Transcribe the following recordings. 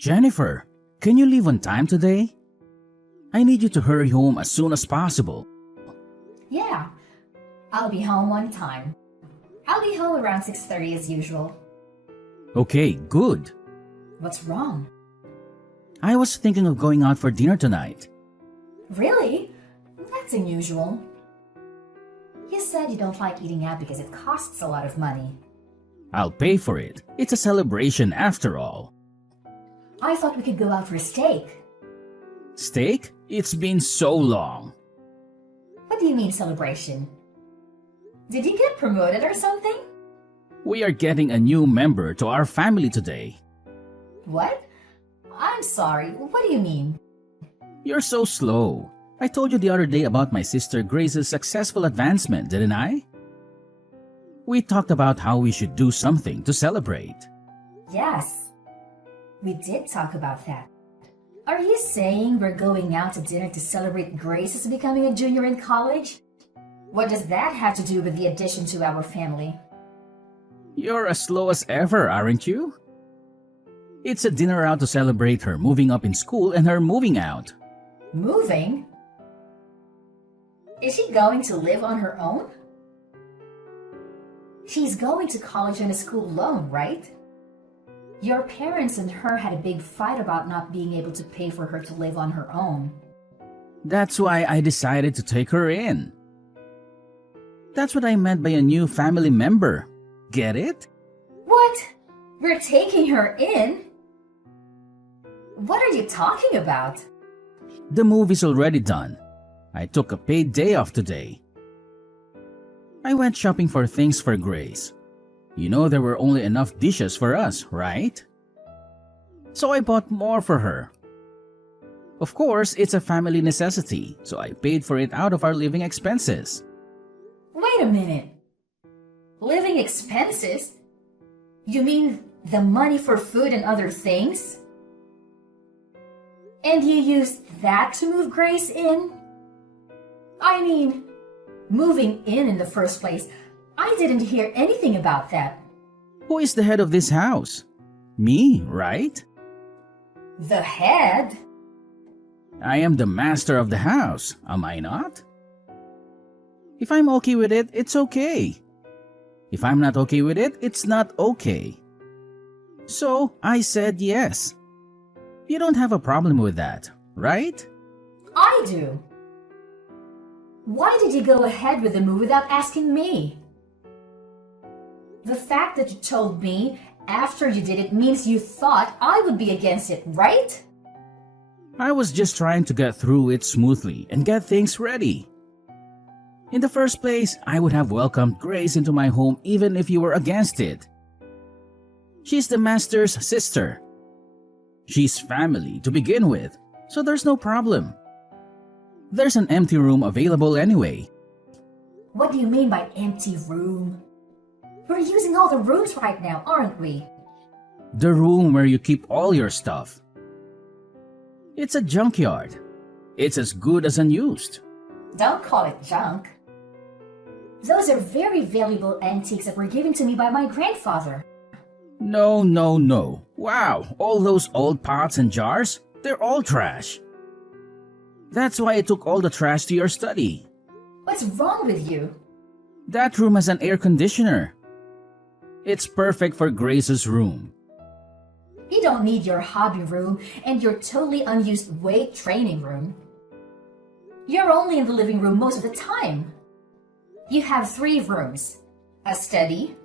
Jennifer, can you leave on time today? I need you to hurry home as soon as possible. Yeah, I'll be home on time. I'll be home around 6:30 as usual. Okay, good. What's wrong? I was thinking of going out for dinner tonight. Really? That's unusual. You said you don't like eating out because it costs a lot of money. I'll pay for it. It's a celebration after all. I thought we could go out for a steak. Steak? It's been so long. What do you mean celebration? Did you get promoted or something? We are getting a new member to our family today. What? I'm sorry, what do you mean? You're so slow. I told you the other day about my sister Grace's successful advancement, didn't I? We talked about how we should do something to celebrate. Yes, we did talk about that. Are you saying we're going out to dinner to celebrate Grace's becoming a junior in college? What does that have to do with the addition to our family? You're as slow as ever, aren't you? It's a dinner out to celebrate her moving up in school and her moving out. Moving? Is she going to live on her own? She's going to college on a school loan, right? Your parents and her had a big fight about not being able to pay for her to live on her own. That's why I decided to take her in. That's what I meant by a new family member. Get it? What? We're taking her in? What are you talking about? The move is already done. I took a paid day off today. I went shopping for things for Grace. You know there were only enough dishes for us, right? So I bought more for her. Of course, it's a family necessity, so I paid for it out of our living expenses. Wait a minute. Living expenses? You mean the money for food and other things? And you used that to move Grace in? I mean, moving in the first place. I didn't hear anything about that. Who is the head of this house? Me, right? The head? I am the master of the house, am I not? If I'm okay with it, it's okay. If I'm not okay with it, it's not okay. So I said yes. You don't have a problem with that, right? I do. Why did you go ahead with the move without asking me? The fact that you told me after you did it means you thought I would be against it, right? I was just trying to get through it smoothly and get things ready. In the first place, I would have welcomed Grace into my home even if you were against it. She's the master's sister. She's family to begin with, so there's no problem. There's an empty room available anyway. What do you mean by empty room? We're using all the rooms right now, aren't we? The room where you keep all your stuff. It's a junkyard. It's as good as unused. Don't call it junk. Those are very valuable antiques that were given to me by my grandfather. No, no, no. Wow, all those old pots and jars, they're all trash. That's why I took all the trash to your study. What's wrong with you? That room has an air conditioner. It's perfect for Grace's room. You don't need your hobby room and your totally unused weight training room. You're only in the living room most of the time. You have 3 rooms, a study,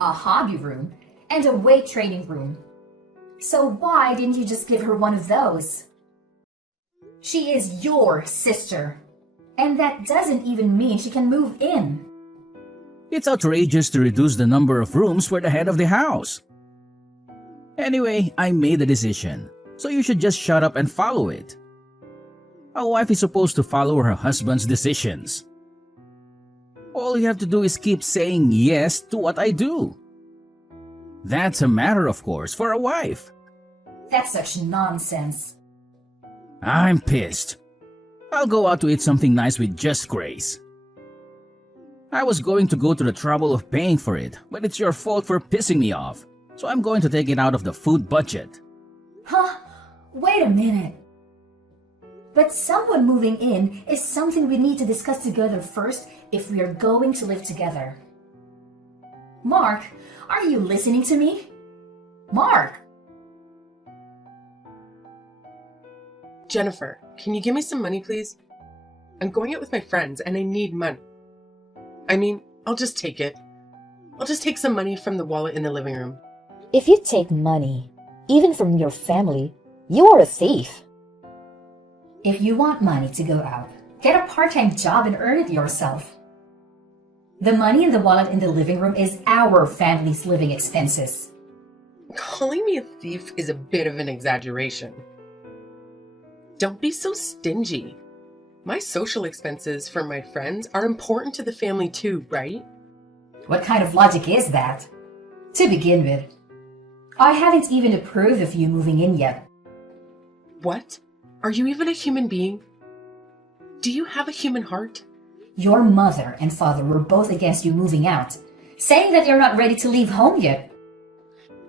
a hobby room, and a weight training room. So why didn't you just give her one of those? She is your sister, and that doesn't even mean she can move in. It's outrageous to reduce the number of rooms for the head of the house. Anyway, I made a decision, so you should just shut up and follow it. A wife is supposed to follow her husband's decisions. All you have to do is keep saying yes to what I do. That's a matter, of course, for a wife. That's such nonsense. I'm pissed. I'll go out to eat something nice with just Grace. I was going to go to the trouble of paying for it, but it's your fault for pissing me off, so I'm going to take it out of the food budget. Huh? Wait a minute. But someone moving in is something we need to discuss together first if we are going to live together. Mark, are you listening to me? Mark! Jennifer, can you give me some money, please? I'm going out with my friends and I need money. I mean, I'll just take it. I'll just take some money from the wallet in the living room. If you take money, even from your family, you are a thief. If you want money to go out, get a part-time job and earn it yourself. The money in the wallet in the living room is our family's living expenses. Calling me a thief is a bit of an exaggeration. Don't be so stingy. My social expenses for my friends are important to the family too, right? What kind of logic is that? To begin with, I haven't even approved of you moving in yet. What? Are you even a human being? Do you have a human heart? Your mother and father were both against you moving out, saying that you're not ready to leave home yet.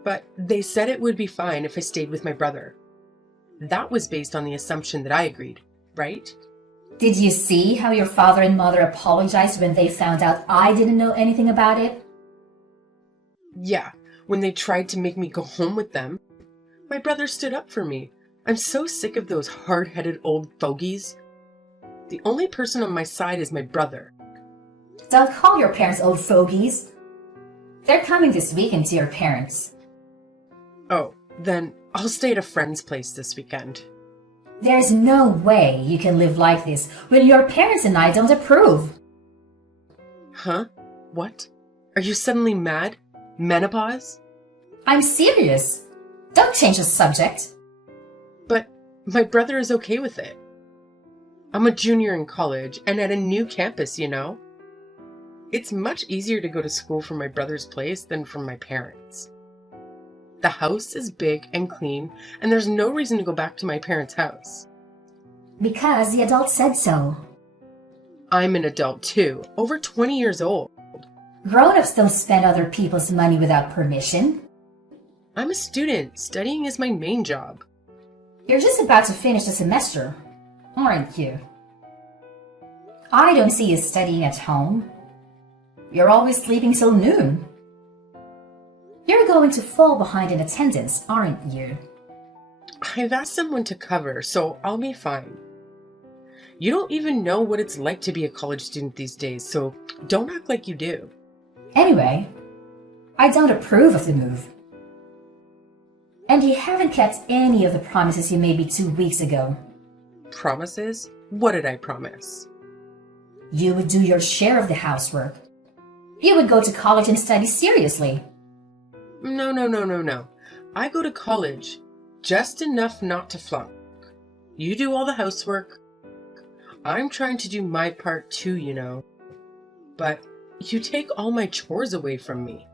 But they said it would be fine if I stayed with my brother. That was based on the assumption that I agreed, right? Did you see how your father and mother apologized when they found out I didn't know anything about it? Yeah, when they tried to make me go home with them. My brother stood up for me. I'm so sick of those hard-headed old fogies. The only person on my side is my brother. Don't call your parents old fogies. They're coming this weekend to your parents. Oh, then I'll stay at a friend's place this weekend. There's no way you can live like this when your parents and I don't approve. Huh? What? Are you suddenly mad? Menopause? I'm serious. Don't change the subject. But my brother is okay with it. I'm a junior in college and at a new campus, you know? It's much easier to go to school from my brother's place than from my parents'. The house is big and clean, and there's no reason to go back to my parents' house. Because the adult said so. I'm an adult too, over 20 years old. Grown-ups don't spend other people's money without permission. I'm a student. Studying is my main job. You're just about to finish the semester, aren't you? I don't see you studying at home. You're always sleeping till noon. You're going to fall behind in attendance, aren't you? I've asked someone to cover, so I'll be fine. You don't even know what it's like to be a college student these days, so don't act like you do. Anyway, I don't approve of the move. And you haven't kept any of the promises you made me 2 weeks ago. Promises? What did I promise? You would do your share of the housework. You would go to college and study seriously. No. I go to college, just enough not to flunk. You do all the housework. I'm trying to do my part too, you know. But you take all my chores away from me.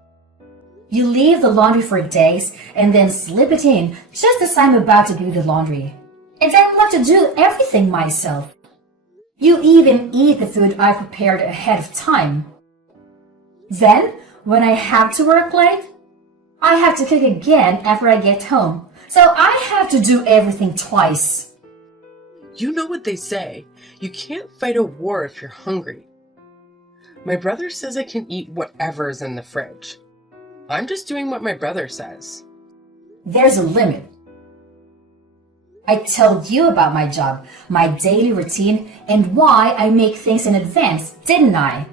You leave the laundry for days and then slip it in just as I'm about to do the laundry. And I'm left to do everything myself. You even eat the food I prepared ahead of time. Then, when I have to work late, I have to cook again after I get home. So I have to do everything twice. You know what they say. You can't fight a war if you're hungry. My brother says I can eat whatever is in the fridge. I'm just doing what my brother says. There's a limit. I told you about my job, my daily routine, and why I make things in advance, didn't I?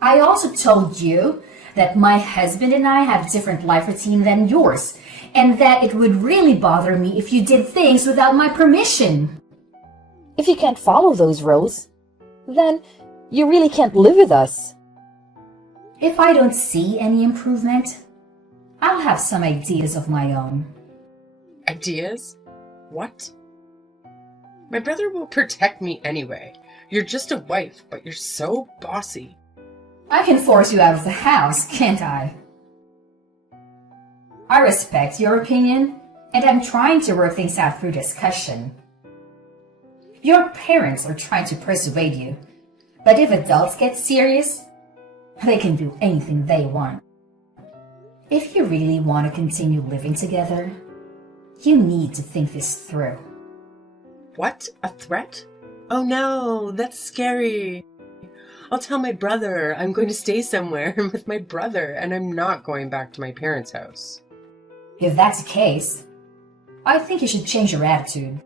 I also told you that my husband and I have different life routine than yours, and that it would really bother me if you did things without my permission. If you can't follow those rules, then you really can't live with us. If I don't see any improvement, I'll have some ideas of my own. Ideas? What? My brother will protect me anyway. You're just a wife, but you're so bossy. I can force you out of the house, can't I? I respect your opinion, and I'm trying to work things out through discussion. Your parents are trying to persuade you, but if adults get serious, they can do anything they want. If you really want to continue living together, You need to think this through. What? A threat? Oh no, that's scary. I'll tell my brother I'm going to stay somewhere with my brother and I'm not going back to my parents' house. If that's the case, I think you should change your attitude.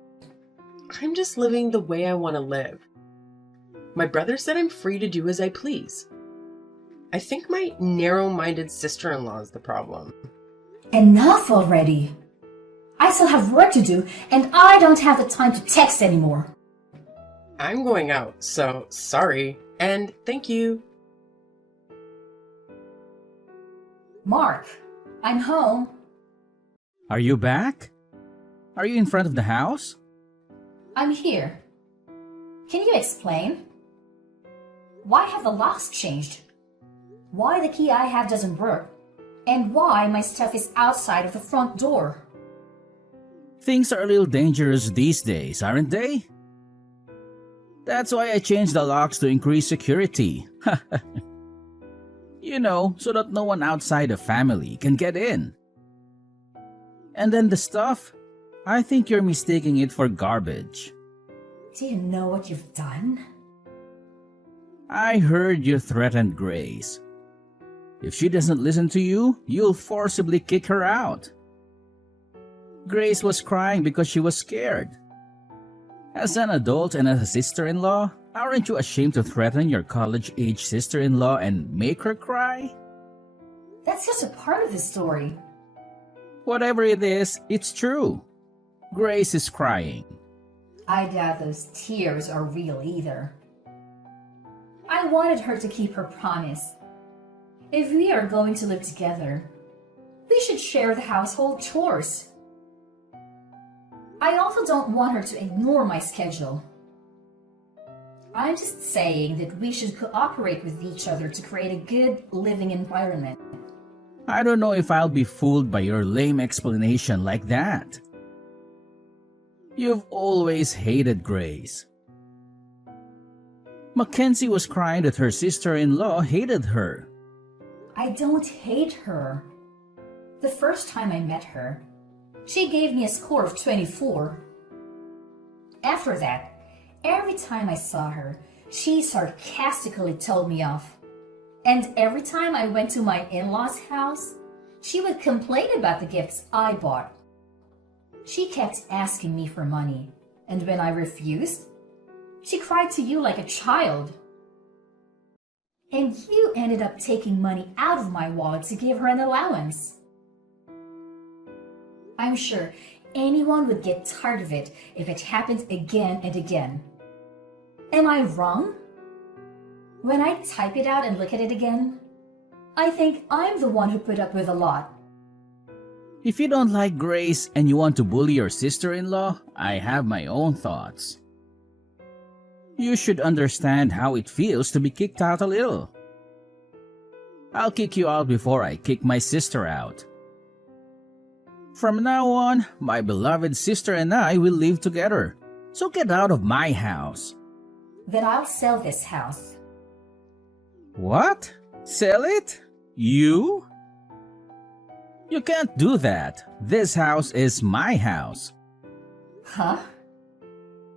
I'm just living the way I want to live. My brother said I'm free to do as I please. I think my narrow-minded sister-in-law is the problem. Enough already! I still have work to do, and I don't have the time to text anymore. I'm going out, so sorry, and thank you. Mark, I'm home. Are you back? Are you in front of the house? I'm here. Can you explain? Why have the locks changed? Why the key I have doesn't work? And why my stuff is outside of the front door? Things are a little dangerous these days, aren't they? That's why I changed the locks to increase security. You know, so that no one outside the family can get in. And then the stuff, I think you're mistaking it for garbage. Do you know what you've done? I heard you threatened Grace. If she doesn't listen to you, you'll forcibly kick her out. Grace was crying because she was scared. As an adult and as a sister-in-law, aren't you ashamed to threaten your college-age sister-in-law and make her cry? That's just a part of the story. Whatever it is, it's true. Grace is crying. I doubt those tears are real either. I wanted her to keep her promise. If we are going to live together, we should share the household chores. I also don't want her to ignore my schedule. I'm just saying that we should cooperate with each other to create a good living environment. I don't know if I'll be fooled by your lame explanation like that. You've always hated Grace. Mackenzie was crying that her sister-in-law hated her. I don't hate her. The first time I met her, she gave me a score of 24. After that, every time I saw her, she sarcastically told me off. And every time I went to my in-laws' house, she would complain about the gifts I bought. She kept asking me for money, and when I refused, she cried to you like a child. And you ended up taking money out of my wallet to give her an allowance. I'm sure anyone would get tired of it if it happened again and again. Am I wrong? When I type it out and look at it again, I think I'm the one who put up with a lot. If you don't like Grace and you want to bully your sister-in-law, I have my own thoughts. You should understand how it feels to be kicked out a little. I'll kick you out before I kick my sister out. From now on, my beloved sister and I will live together. So get out of my house. Then I'll sell this house. What? Sell it? You? You can't do that. This house is my house. Huh?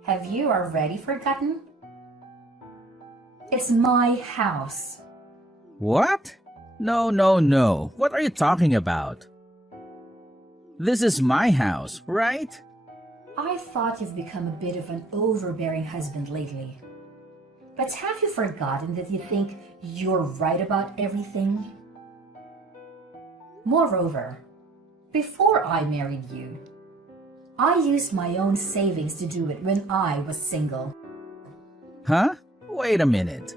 Have you already forgotten? It's my house. What? No. What are you talking about? This is my house, right? I thought you've become a bit of an overbearing husband lately. But have you forgotten that you think you're right about everything? Moreover, before I married you, I used my own savings to do it when I was single. Huh? Wait a minute.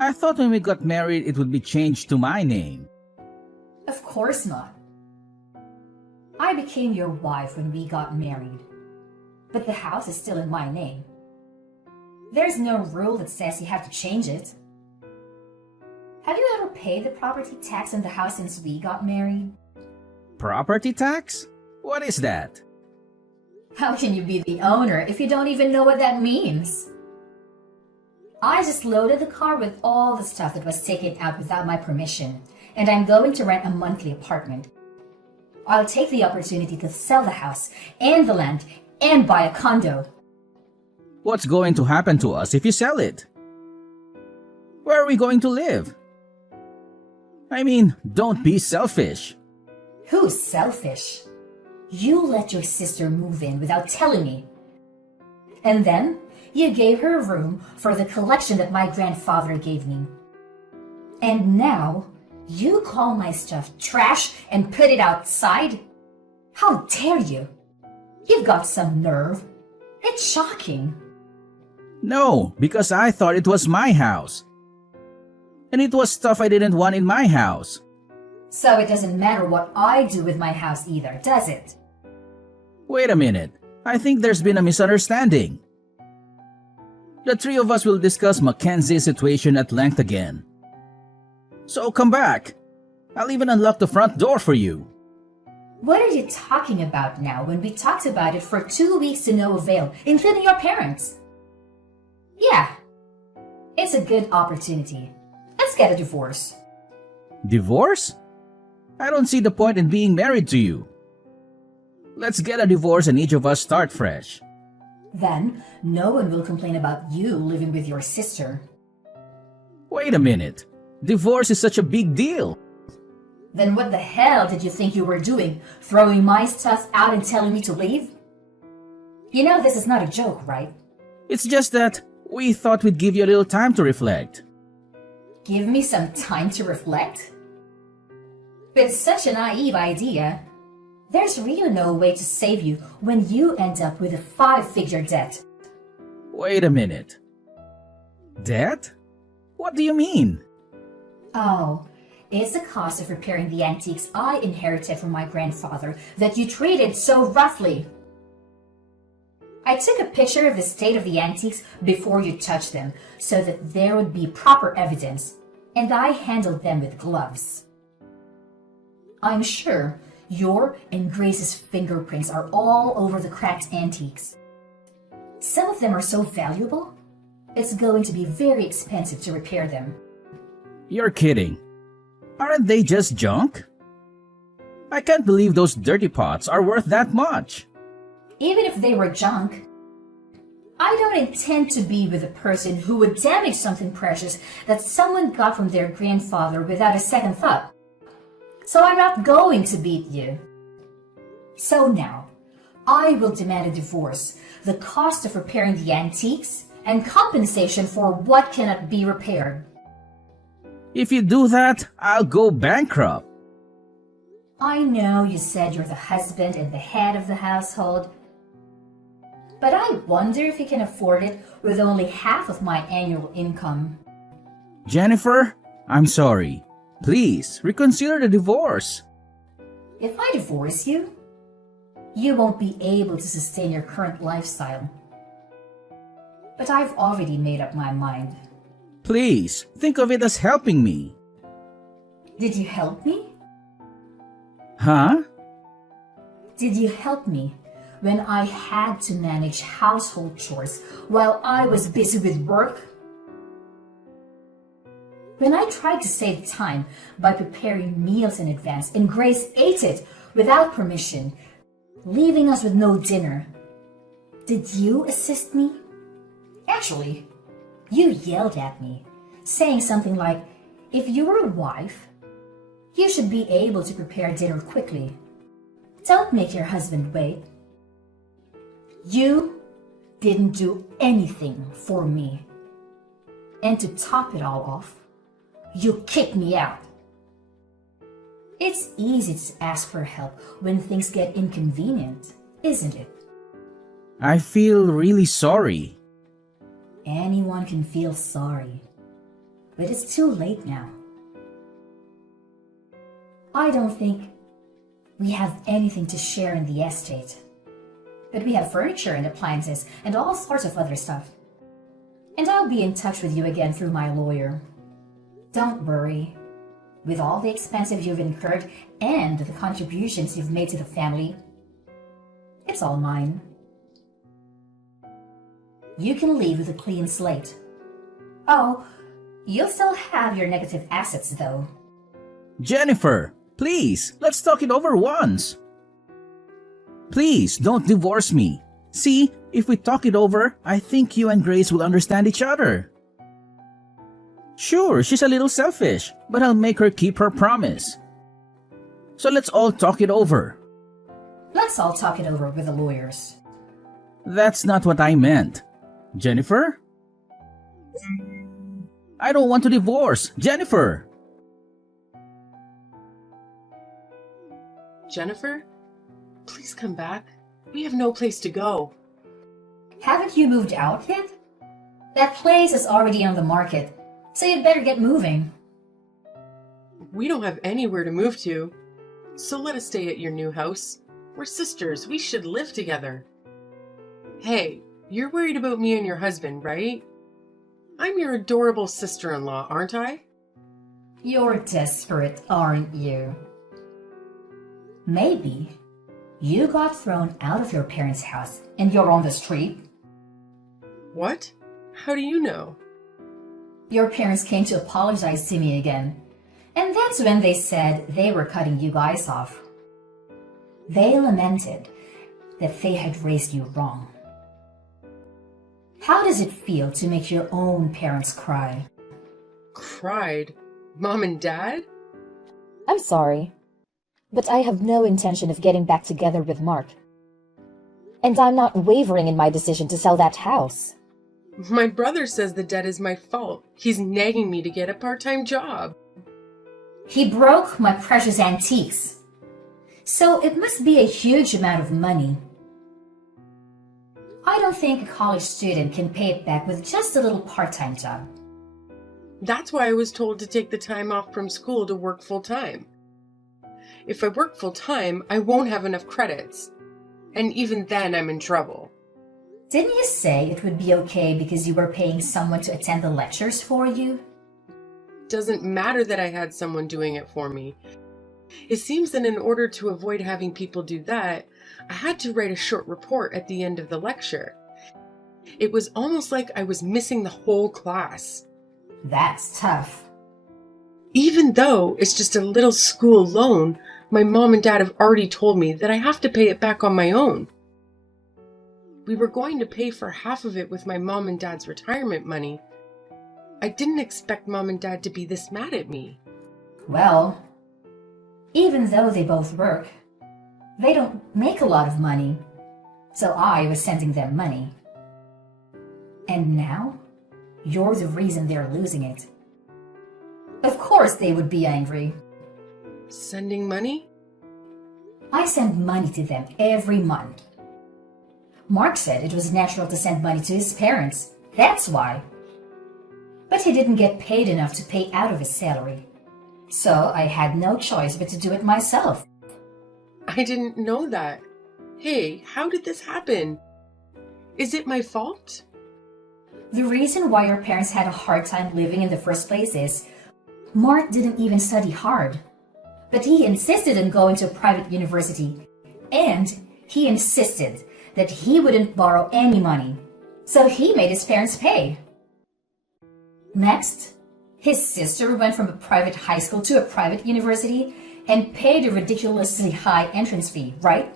I thought when we got married it would be changed to my name. Of course not. I became your wife when we got married, but the house is still in my name. There's no rule that says you have to change it. Have you ever paid the property tax on the house since we got married? Property tax? What is that? How can you be the owner if you don't even know what that means? I just loaded the car with all the stuff that was taken out without my permission, and I'm going to rent a monthly apartment. I'll take the opportunity to sell the house and the land and buy a condo. What's going to happen to us if you sell it? Where are we going to live? I mean, don't be selfish. Who's selfish? You let your sister move in without telling me. And then you gave her room for the collection that my grandfather gave me. And now you call my stuff trash and put it outside? How dare you? You've got some nerve. It's shocking. No, because I thought it was my house. And it was stuff I didn't want in my house. So it doesn't matter what I do with my house either, does it? Wait a minute. I think there's been a misunderstanding. The three of us will discuss Mackenzie's situation at length again. So come back. I'll even unlock the front door for you. What are you talking about now when we talked about it for 2 weeks to no avail, including your parents? Yeah, it's a good opportunity. Let's get a divorce. Divorce? I don't see the point in being married to you. Let's get a divorce and each of us start fresh. Then, no one will complain about you living with your sister. Wait a minute. Divorce is such a big deal. Then what the hell did you think you were doing? Throwing my stuff out and telling me to leave? You know this is not a joke, right? It's just that we thought we'd give you a little time to reflect. Give me some time to reflect? With such a naive idea, there's really no way to save you when you end up with a 5-figure debt. Wait a minute. Debt? What do you mean? Oh, it's the cost of repairing the antiques I inherited from my grandfather that you treated so roughly. I took a picture of the state of the antiques before you touched them so that there would be proper evidence, and I handled them with gloves. I'm sure your and Grace's fingerprints are all over the cracked antiques. Some of them are so valuable, it's going to be very expensive to repair them. You're kidding. Aren't they just junk? I can't believe those dirty pots are worth that much. Even if they were junk, I don't intend to be with a person who would damage something precious that someone got from their grandfather without a second thought. So I'm not going to beat you. So now, I will demand a divorce, the cost of repairing the antiques, and compensation for what cannot be repaired. If you do that, I'll go bankrupt. I know you said you're the husband and the head of the household, but I wonder if you can afford it with only half of my annual income. Jennifer, I'm sorry. Please, reconsider the divorce. If I divorce you, you won't be able to sustain your current lifestyle. But I've already made up my mind. Please, think of it as helping me. Did you help me? Huh? Did you help me when I had to manage household chores while I was busy with work? When I tried to save time by preparing meals in advance and Grace ate it without permission, leaving us with no dinner, did you assist me? Actually, you yelled at me, saying something like, if you were a wife, you should be able to prepare dinner quickly. Don't make your husband wait. You didn't do anything for me. And to top it all off, you kicked me out. It's easy to ask for help when things get inconvenient, isn't it? I feel really sorry. Anyone can feel sorry, but it's too late now. I don't think we have anything to share in the estate, but we have furniture and appliances and all sorts of other stuff. And I'll be in touch with you again through my lawyer. Don't worry. With all the expenses you've incurred and the contributions you've made to the family, it's all mine. You can leave with a clean slate. Oh, you'll still have your negative assets though. Jennifer, Please, let's talk it over once. Please, don't divorce me. See, if we talk it over, I think you and Grace will understand each other. Sure, she's a little selfish, but I'll make her keep her promise. So let's all talk it over. Let's all talk it over with the lawyers. That's not what I meant. Jennifer? I don't want to divorce. Jennifer! Jennifer, please come back. We have no place to go. Haven't you moved out yet? That place is already on the market, so you'd better get moving. We don't have anywhere to move to, so let us stay at your new house. We're sisters. We should live together. Hey, you're worried about me and your husband, right? I'm your adorable sister-in-law, aren't I? You're desperate, aren't you? Maybe you got thrown out of your parents' house and you're on the street. What? How do you know? Your parents came to apologize to me again, and that's when they said they were cutting you guys off. They lamented that they had raised you wrong. How does it feel to make your own parents cry? Cried? Mom and Dad? I'm sorry, but I have no intention of getting back together with Mark. And I'm not wavering in my decision to sell that house. My brother says the debt is my fault. He's nagging me to get a part-time job. He broke my precious antiques, so it must be a huge amount of money. I don't think a college student can pay it back with just a little part-time job. That's why I was told to take the time off from school to work full-time. If I work full-time, I won't have enough credits. And even then, I'm in trouble. Didn't you say it would be okay because you were paying someone to attend the lectures for you? Doesn't matter that I had someone doing it for me. It seems that in order to avoid having people do that, I had to write a short report at the end of the lecture. It was almost like I was missing the whole class. That's tough. Even though it's just a little school loan, my mom and dad have already told me that I have to pay it back on my own. We were going to pay for half of it with my mom and dad's retirement money. I didn't expect mom and dad to be this mad at me. Well, even though they both work, they don't make a lot of money, so I was sending them money. And now, you're the reason they're losing it. Of course they would be angry. Sending money? I send money to them every month. Mark said it was natural to send money to his parents. That's why. But he didn't get paid enough to pay out of his salary. So I had no choice but to do it myself. I didn't know that. Hey, how did this happen? Is it my fault? The reason why your parents had a hard time living in the first place is Mark didn't even study hard. But he insisted on going to a private university. And he insisted that he wouldn't borrow any money. So he made his parents pay. Next, his sister went from a private high school to a private university and paid a ridiculously high entrance fee, right?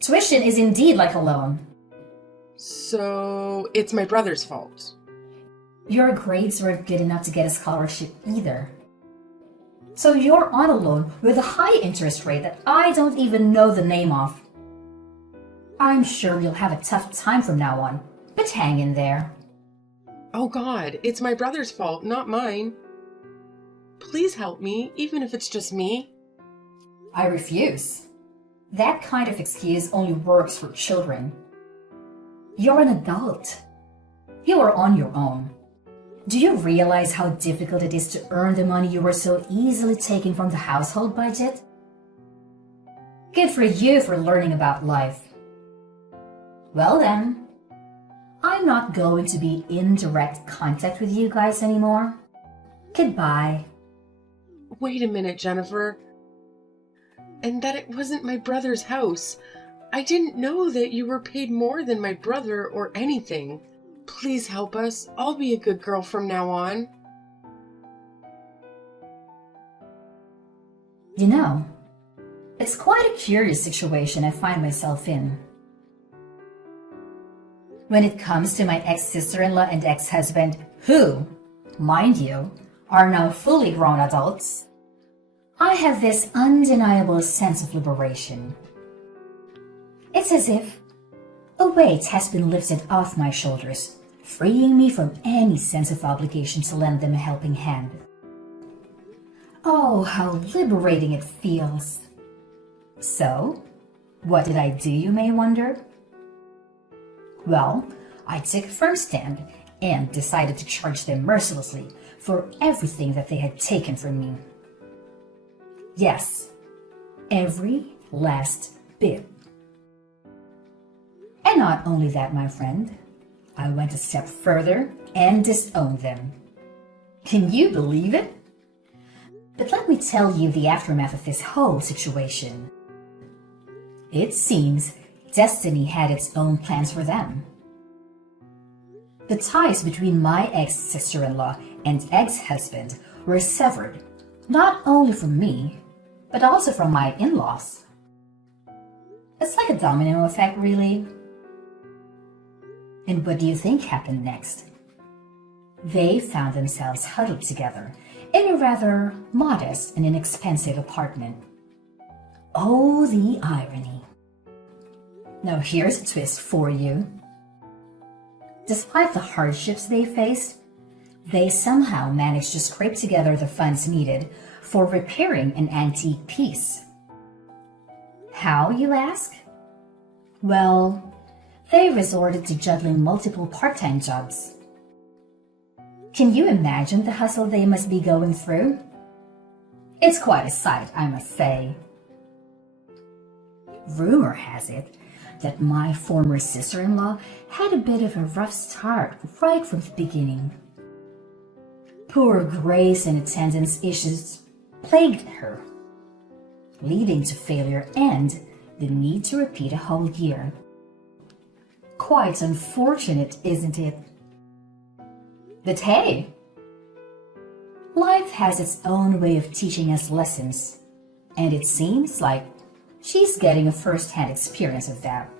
Tuition is indeed like a loan. So it's my brother's fault. Your grades weren't good enough to get a scholarship either. So you're on a loan with a high interest rate that I don't even know the name of. I'm sure you'll have a tough time from now on, but hang in there. Oh God, it's my brother's fault, not mine. Please help me, even if it's just me. I refuse. That kind of excuse only works for children. You're an adult. You are on your own. Do you realize how difficult it is to earn the money you were so easily taking from the household budget? Good for you for learning about life. Well then, I'm not going to be in direct contact with you guys anymore. Goodbye. Wait a minute, Jennifer. And that it wasn't my brother's house. I didn't know that you were paid more than my brother or anything. Please help us. I'll be a good girl from now on. You know, it's quite a curious situation I find myself in. When it comes to my ex-sister-in-law and ex-husband, who, mind you, are now fully grown adults, I have this undeniable sense of liberation. It's as if a weight has been lifted off my shoulders, freeing me from any sense of obligation to lend them a helping hand. Oh, how liberating it feels. So, what did I do, you may wonder? Well, I took a firm stand and decided to charge them mercilessly for everything that they had taken from me. Yes, every last bit. And not only that, my friend, I went a step further and disowned them. Can you believe it? But let me tell you the aftermath of this whole situation. It seems destiny had its own plans for them. The ties between my ex-sister-in-law and ex-husband were severed, not only from me, but also from my in-laws. It's like a domino effect, really. And what do you think happened next? They found themselves huddled together in a rather modest and inexpensive apartment. Oh, the irony. Now here's a twist for you. Despite the hardships they faced, they somehow managed to scrape together the funds needed for repairing an antique piece. How, you ask? Well, they resorted to juggling multiple part-time jobs. Can you imagine the hustle they must be going through? It's quite a sight, I must say. Rumor has it that my former sister-in-law had a bit of a rough start right from the beginning. Poor grace and attendance issues plagued her, leading to failure and the need to repeat a whole year. Quite unfortunate, isn't it? But hey, life has its own way of teaching us lessons, and it seems like she's getting a first-hand experience of that.